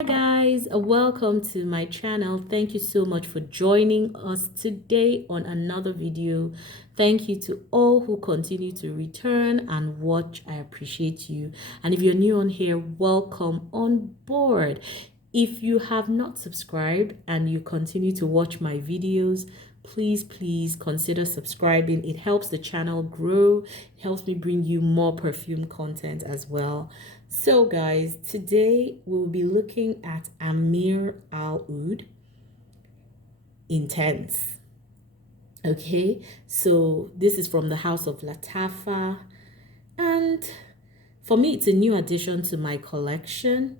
Hi guys, welcome to my channel. Thank you so much for joining us today on another video. Thank you to all who continue to return and watch. I appreciate you. And if you're new on here, welcome on board. If you have not subscribed and you continue to watch my videos, please consider subscribing. It helps the channel grow. It helps me bring you more perfume content as well. So guys, today we'll be looking at Ameer Al Oud Intense. Okay, so this is from the house of Lattafa, and for me it's a new addition to my collection.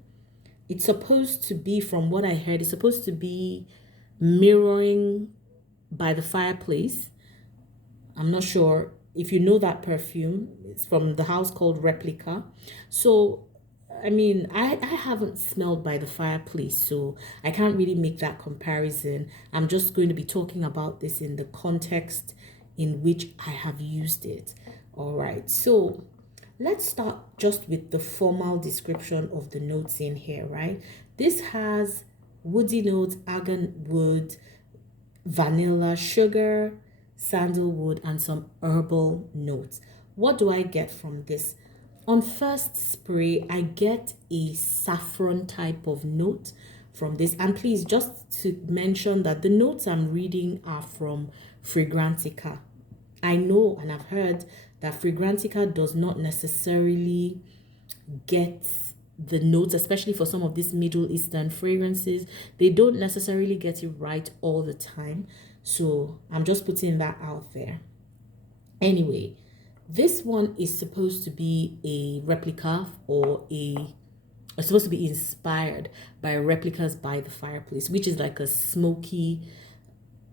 It's supposed to be, from what I heard, it's supposed to be mirroring by the fireplace. I'm not sure if you know that perfume. It's from the house called Replica. So I mean, I haven't smelled by the fireplace, so I can't really make that comparison. I'm just going to be talking about this in the context in which I have used it. All right, so let's start just with the formal description of the notes in here, right? This has woody notes, argan wood, vanilla, sugar, sandalwood, and some herbal notes. What do I get from this? On first spray, I get a saffron type of note from this. And please, just to mention that the notes I'm reading are from Fragrantica. I know and I've heard that Fragrantica does not necessarily get the notes, especially for some of these Middle Eastern fragrances. They don't necessarily get it right all the time. So I'm just putting that out there. Anyway, this one is supposed to be a replica or it's supposed to be inspired by replicas by the fireplace, which is like a smoky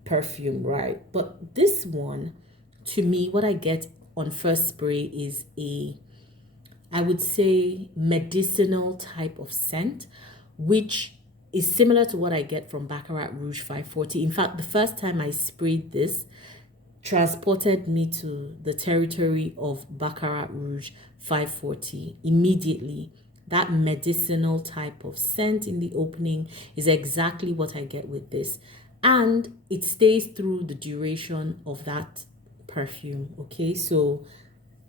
perfume, right? But this one, to me, what I get on first spray is I would say, medicinal type of scent, which is similar to what I get from Baccarat Rouge 540. In fact, the first time I sprayed this transported me to the territory of Baccarat Rouge 540 immediately. That medicinal type of scent in the opening is exactly what I get with this. And it stays through the duration of that perfume. Okay, so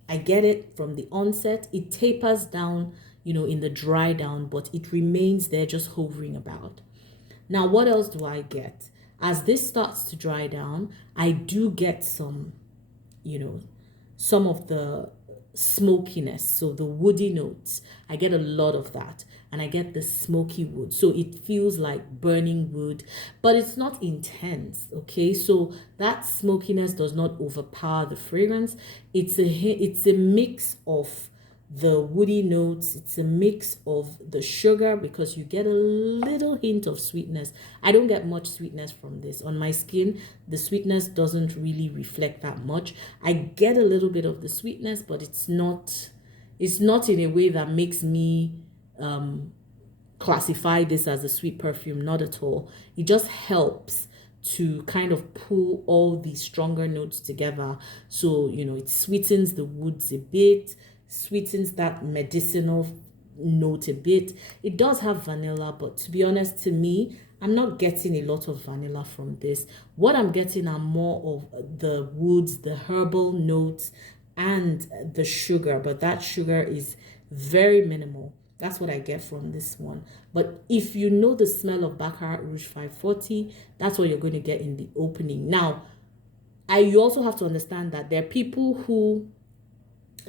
I get it from the onset. It tapers down, in the dry down, but it remains there just hovering about. Now, what else do I get? As this starts to dry down, I do get some of the smokiness. So the woody notes, I get a lot of that. And I get the smoky wood. So it feels like burning wood, but it's not intense. Okay, so that smokiness does not overpower the fragrance. It's a mix of the woody notes, it's a mix of the sugar, because you get a little hint of sweetness. I don't get much sweetness from this. On my skin, the sweetness doesn't really reflect that much. I get a little bit of the sweetness, but it's not in a way that makes me classify this as a sweet perfume. Not at all. It just helps to kind of pull all these stronger notes together. So, it sweetens the woods a bit, sweetens that medicinal note a bit. It does have vanilla, but to be honest, to me, I'm not getting a lot of vanilla from this. What I'm getting are more of the woods, the herbal notes, and the sugar, but that sugar is very minimal. That's what I get from this one. But if you know the smell of Baccarat Rouge 540, that's what you're going to get in the opening. Now, you also have to understand that there are people who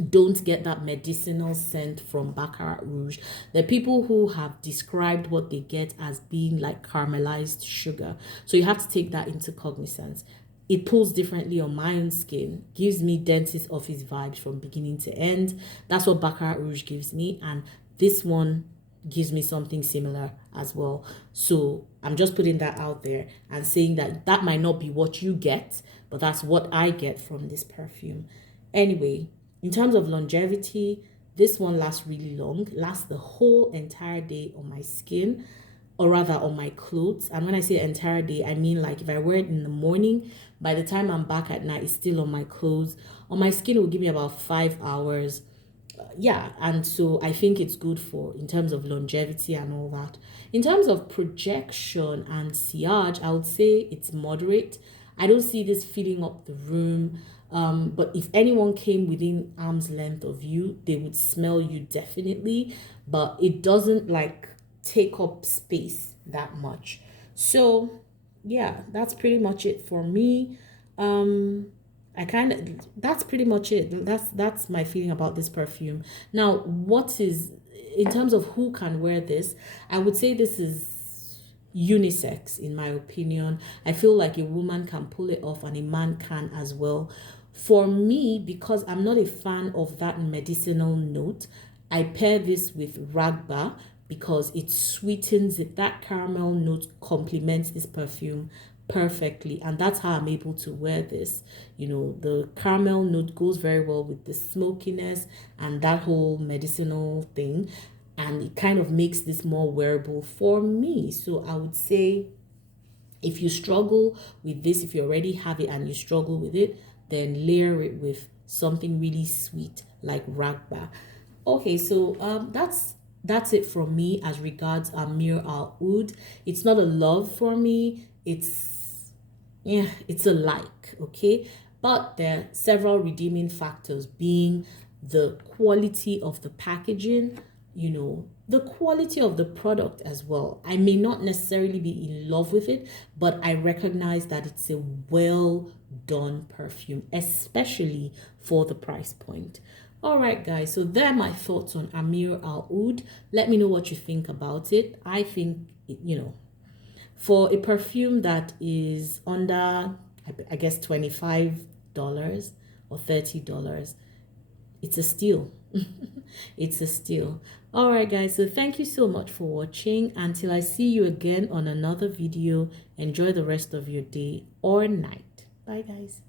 don't get that medicinal scent from Baccarat Rouge. There are people who have described what they get as being like caramelized sugar. So you have to take that into cognizance. It pulls differently on my own skin, gives me dentist office vibes from beginning to end. That's what Baccarat Rouge gives me, and this one gives me something similar as well. So I'm just putting that out there and saying that that might not be what you get, but that's what I get from this perfume. Anyway, in terms of longevity, this one lasts really long, lasts the whole entire day on my skin, or rather on my clothes. And when I say entire day, I mean like if I wear it in the morning, by the time I'm back at night, it's still on my clothes. On my skin, it will give me about 5 hours. Yeah, and so I think it's good for in terms of longevity and all that. In terms of projection and sillage, I would say it's moderate. I don't see this filling up the room. But if anyone came within arm's length of you, they would smell you definitely, but it doesn't like take up space that much. So yeah, that's pretty much it for me. Um, I kind of that's pretty much it. That's my feeling about this perfume. Now, what is in terms of who can wear this? I would say this is unisex in my opinion. I feel like a woman can pull it off and a man can as well. For me, because I'm not a fan of that medicinal note, I pair this with ragba because it sweetens it. That caramel note complements this perfume perfectly, and that's how I'm able to wear this. You know, the caramel note goes very well with the smokiness and that whole medicinal thing, and it kind of makes this more wearable for me. So I would say if you struggle with this, if you already have it and you struggle with it, then layer it with something really sweet like ragba. Okay, so that's it from me as regards Ameer Al Oud. It's not a love for me. It's a like, okay? But there are several redeeming factors being the quality of the packaging, you know, the quality of the product as well. I may not necessarily be in love with it, but I recognize that it's a well done perfume, especially for the price point. All right, guys, so there are my thoughts on Ameer Al Oud. Let me know what you think about it. I think, you know, for a perfume that is under, I guess, $25 or $30, it's a steal. It's a steal. All right, guys, so thank you so much for watching. Until I see you again on another video, enjoy the rest of your day or night. Bye, guys.